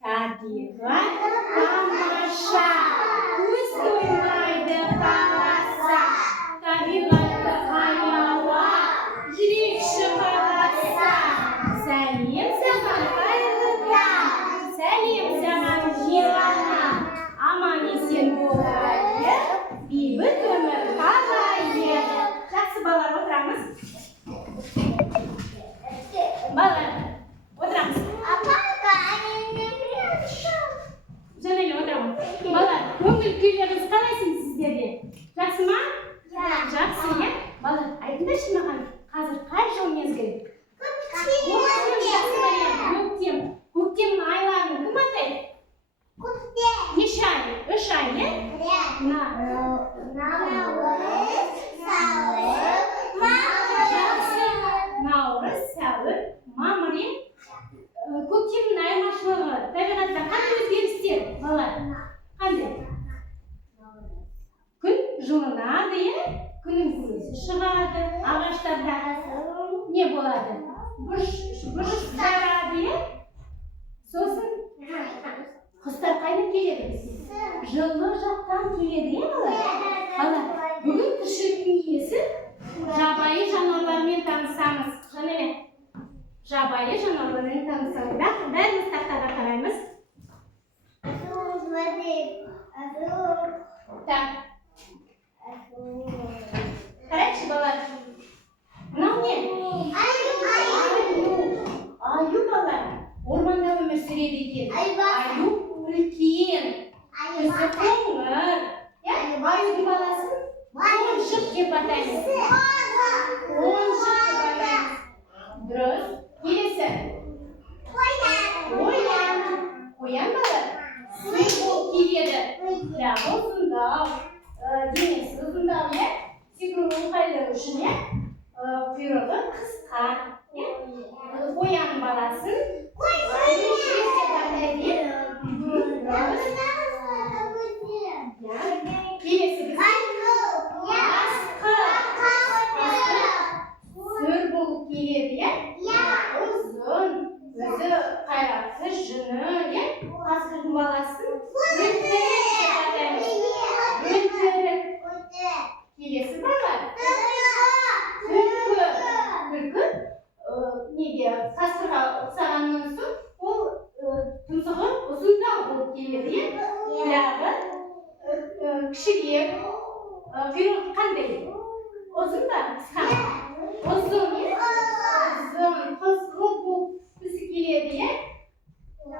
Табиғат тамаша, көз тоймайды қаласа, табиғатты аяла, жүрек шығарса. Сәлем саған қайырлы таң, сәлем саған жиғана, аман есен болайық, бейбіт өмір қалайық. Жақсы балалар, отырамыз. Балалар, отырамыз. Жанель, отырамыз. Балалар, көңіл күйлеріңіз қалайсың сіздерде? Жақсы ма? Жақсы, иә? Балалар, айтыңдаршы маған, қазір қай жыл мезгілі? Көктем. Көктемнің айларын кім атайды? Неше ай? 3 ай, иә? Наурыз, сәуір, мамыр, иә? Көктемнің айырмашылығы табиғатта қандай өзгерістер, балалар? Қандай? Күн жылынады, иә? Күннің көзі шығады, ағаштарда не болады? Бұрыш жарады, иә? Сосын құстар қайдан келеді? Жылы жақтан келеді, иә балалар? Балалар, бүгін тіршіліктің иесі жабайы жануарлармен танысамыз. Жанеле, жабайы жануарлармен танысамыз. Бәріміз тақтаға қараймыз. Так. Қарайықшы балалар. Мынау не? Аю балалар. Орманда өмір сүреді екен. Аю үлкен. Көзі қоңыр. Аюдың баласын қоншық деп атаймыз. Қоншық деп атаймыз. Дұрыс. Келесі. Қоян. Қоян балалар. Сый болып келеді. Жағы ұзындау. Денесі ұзындау, иә? Секіру ыңғайлы үшін, иә? Құйрығы қысқа. Қоян баласын келесі біз асқы. Сөр болып келеді, иә? Ұзын, өзі қайратты, жүні, иә? Қасқырдың баласын бөлтірік деп атаймыз. Бөлтірік. Келесі балалар. Түлкі. Неге қасқырға ұқсағаннан соң ол тұмсығы ұзындау болып келеді, иә? Аяғы кішірек. Құйрығы қандай? Ұзын ба? Қысқа? Ұзын, иә? Ұзын, қызғылт болып түсі келеді, иә?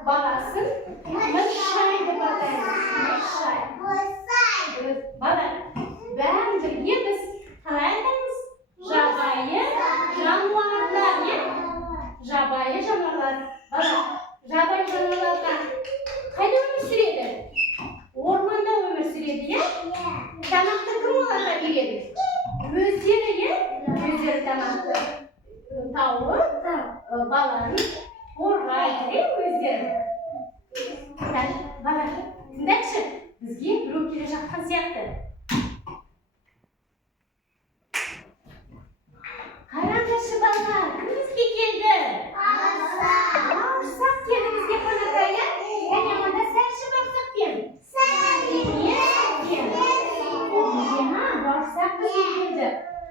Баласын мыршай деп атаймыз. Мыршай. Балалар, бәрін бірге біз қалай айтамыз? Жабайы жануарлар, иә? Жабайы жануарлар. Балалар, жабайы жануарлар қайда өмір сүреді? Орманда өмір сүреді, иә? Тамақты кім оларға береді? Өздері, иә? Өздері тамақты тауып, баланы қорғайды, иә? Өздері. Балалар, тыңдайықшы, бізге біреу келе жатқан сияқты. Қараңдаршы балалар, кім бізге келді? Бауырсақ келді бізге қонаққа, иә? Және онда сәлші бауырсақпен? Сәлем. Бауырсақ бізге келді.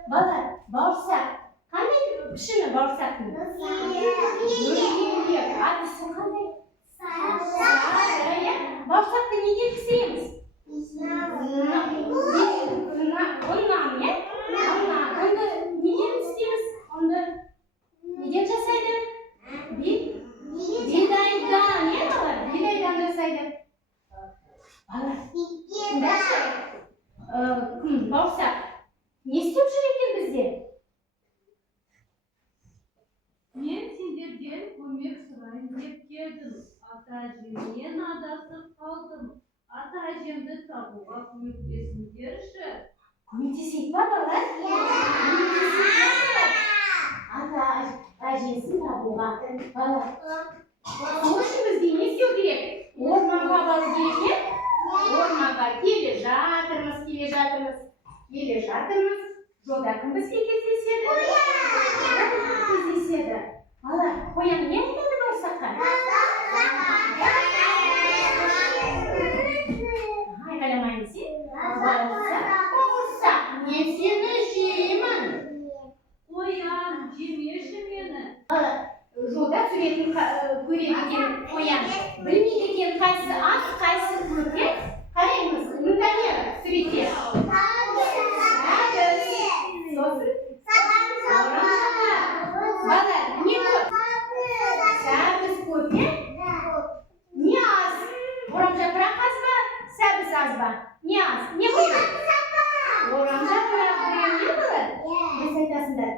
Балалар, бауырсақ. Қандай пішіні бауырсақтың? Атысы қандай? Сары, иә? Бауырсақты неден пісіреміз? Ұннан, иә? Онда неден істейміз? Онда неден жасайды? Бидайдан, иә балалар? Бидайдан жасайды. Балалар, тыңдашы. Бауырсақ, не істеп жүр екен бізде? Мен сендерден көмек сұрайын деп келдім. Ата-әжемнен адасып қалдым. Ата-әжемді табуға көмектесіңдерші. Көмектесейік па, балалар? Ата-әжесін табуға. Балалар, сол үшін бізге не істеу керек? Орманға бару керек, иә? Орманға келе жатырмыз. Жолда кім бізге кездеседі? Қоян. Балалар, қоян не айтады бауырсаққа? суретін көреді екен қоян. Білмейді екен қайсысы ас, қайсысы көп. Қараймыз, мұнда суретте. Балалар, не көп? Сәбіз көп, не аз? Орамжапырақ аз ба? Сәбіз аз ба? Не аз? Не көп? Орамжапырақ біреу не болады? Біз айтасыңдар.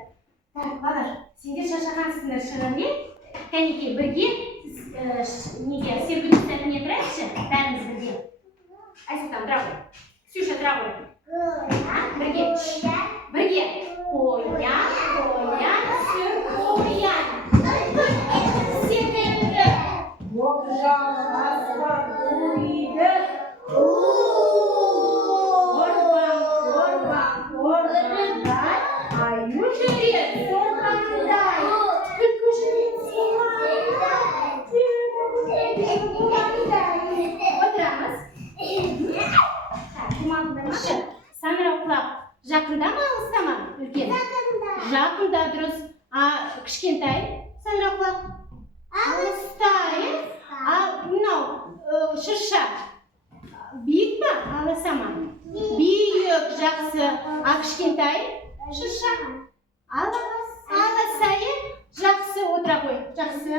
Так, балалар, сендер шаршағансыңдар шығарне? Кәнеке, бірге неге сергінің сәтіне тұрайықшы? Бәріміз бірге. Айсұлтан, тұра ғой. Ксюша, тұра ғой. Бірге. Бірге. Қоян, сүр, қоян. Секілді. Оқжалғасқа қойды. Орбан. Аю жүрет, сорғандай. Күлкі жүрет, сорғандай. Отырамыз. Кім алдымашы? Саңырауқұлақ жақында ма, алыста ма? Үлкен? Жақында дұрыс. Кішкентай саңырауқұлақ? Алыста, мынау шырша биік па, аласа ма? Биік, жақсы. Кішкентай шырша? Аласа, жақсы. Отыра қой. Жақсы.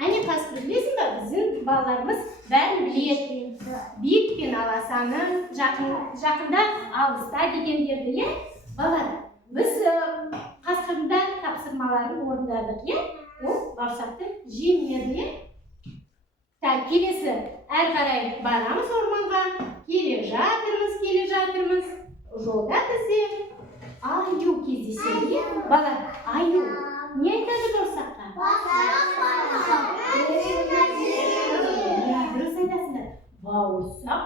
Әне қазір білесің ба, біздің балаларымыз бәрін біледі. Биік пен аласаны, жақында алыста дегендерді, балалар, біз қасқырында тапсырмаларын орындадық, ол бауырсақты жемеді. Келесі әр қарай барамыз орманға, келе жатырмыз. Жолда бізде аю кездеседі. Балалар, аю не айтады бауырсаққа? Дұрыс айтасыңдар. Бауырсақ,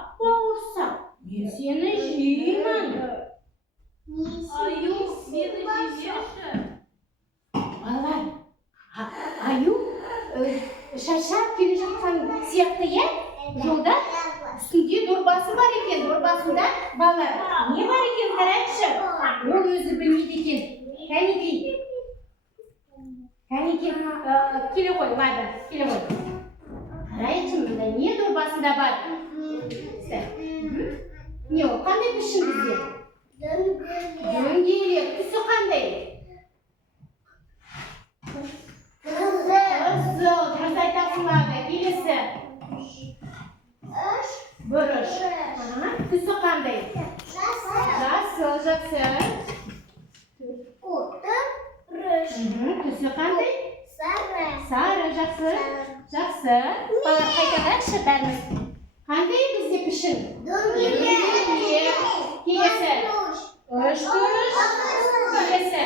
мен сені жеймін. Аю, мені жемеші. Балалар, аю шаршап келе жатқан сияқты, жолда үстінде дорбасы бар екен. Дорбасында, балалар, не бар екен, қарайықшы. Ол өзі білмейді екен. Кәнеке, келе ғой, Лада, келе ғой. Қарайықшы, мұнда не дорбасында бар? Не ол, қандай пішін бізде? Дөңгелек, түсі қандай? Қызыл, дұрыс айтасың, Лада, келесі. Бұрыш. Түсі қандай? Жасыл, жақсы. Түсі қандай? Сары, жақсы. Балалар, қайтарайықшы бәріміз. Қандай бізде пішін? Дөңгелек. Келесі. Үш бұрыш. Келесі.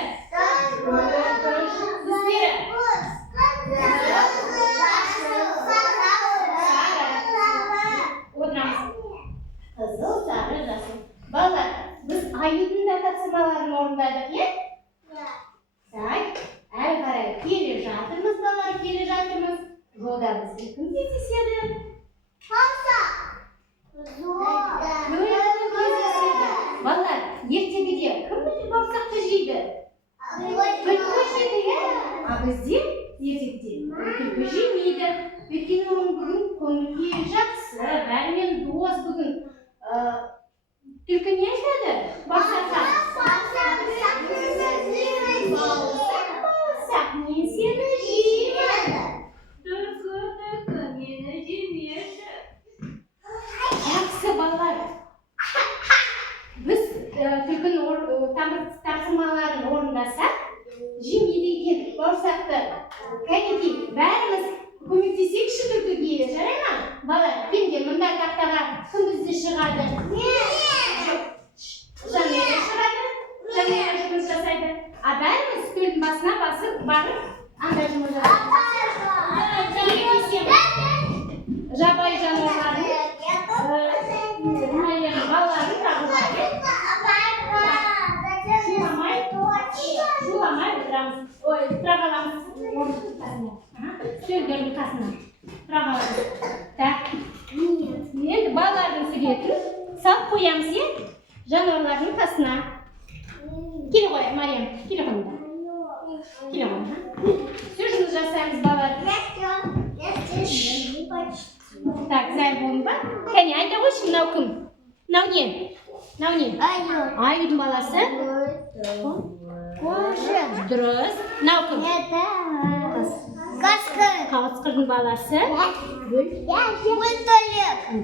Бұрыш. Түстері. Отырамыз. Қызыл, сары, жасыл. Балалар, біз аюдың да тапсырмаларын орындадық, Так, әрі қарай келе жатырмыз, балалар, Жолда бізге кім кездеседі? Балалар, ертегіде кім бауырсақты жейді? Түлкі жейді, бізде ертегіде түлкі жемейді. Өйткені оның бүгін көңіл жақсы, бәрімен дос бүгін. Түлкі не айтады? Бауырсаққа. Бауырсақ, мен сені жеймін. Түлкі, мені жемеші. Жақсы, балалар. Біз түлкінің тапсырмаларын орындасақ, жемейді екен бауырсақты. Кәнеки, бәріміз көмектесекші түлкіге, жарай ма? Балалар, кімде мұнда тақтаға кім бізде шығады? Жанелия шығады, Жанелия жұмыс жасайды. Бәріміз үстелдің басына басып барып, анда жұмыс жасайды. Жабайы жануарларын, балаларын тағылады. Шуламай отырамыз. Ой, тұрағаламыз. Үстелдердің қасына. Тұрағаламыз. Так. Енді балалардың суретін салып қоямыз, жануарлардың қасына. Келе ғой, Мариям, келе ғой. Келе ғой. Все жұмыс жасаймыз, балалар. Mınau kim? Mınau ne? Mınau ne? Ayudun balası. Dürüst. Mınau kim? Qasqirning balasi.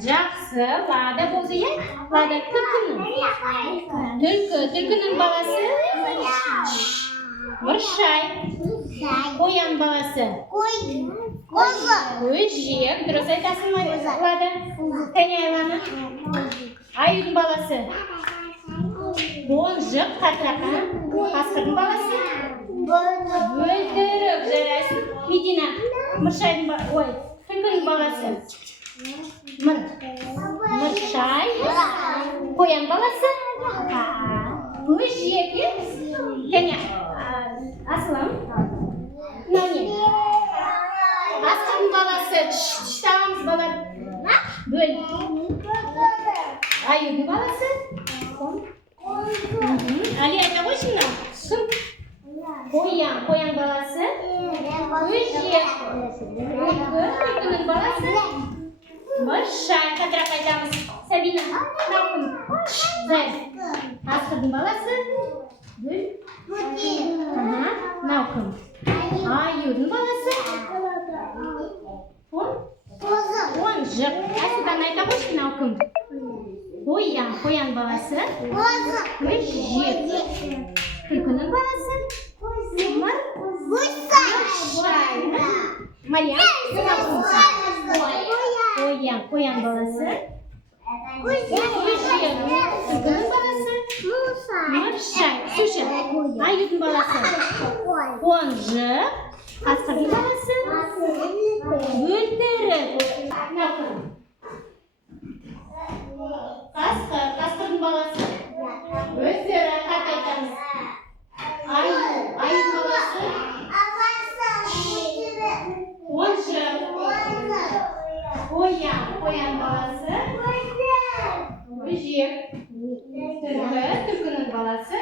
Жақсы. Lada bo'lsa ya. Lada tulkining balasi. Mirshay. Qo'yan balasi. Qo'yjek. Durust aytasizmi? Lada. Tanyaylani. Ayudning balasi. Qo'njiq, qatraqa. Qasqirning balasi. Bo'ldirib jaraysin. Medina. Mirshayning tulkining balasi. Mirshay. Qo'yan balasi. Qo'yjek. Tanya. Aslam. Nani? Qasqirning balasi. Tishlaymiz bola. Bo'l. Ayudning balasi. Ali ayta qo'yishinglar. Qo'yan balasi. Qo'yjek. Tulkining balasi. Mirshay. Qadroq aytamiz. Sabina. Naqim. Zay. Qasqirning balasi. Naqim. Ayudning balasi. Qo'njiq. Aslidan ayta qo'yishing naqim. Qo'yan balasi. Qo'yjek. Tulkining balasi. Maryam. Qo'yan balasi. Qo'yjek. Tulkining balasi. Mirshay. Susha. Ayudning balasi. Qo'njiq. Qasqirning balasi. Bo'ldirib. Qasqirning balasi. Bo'ldirib. Qat aytamiz. Ayudning balasi. Qo'njiq. Qo'yan balasi. Qo'yjek. Tulkining balasi.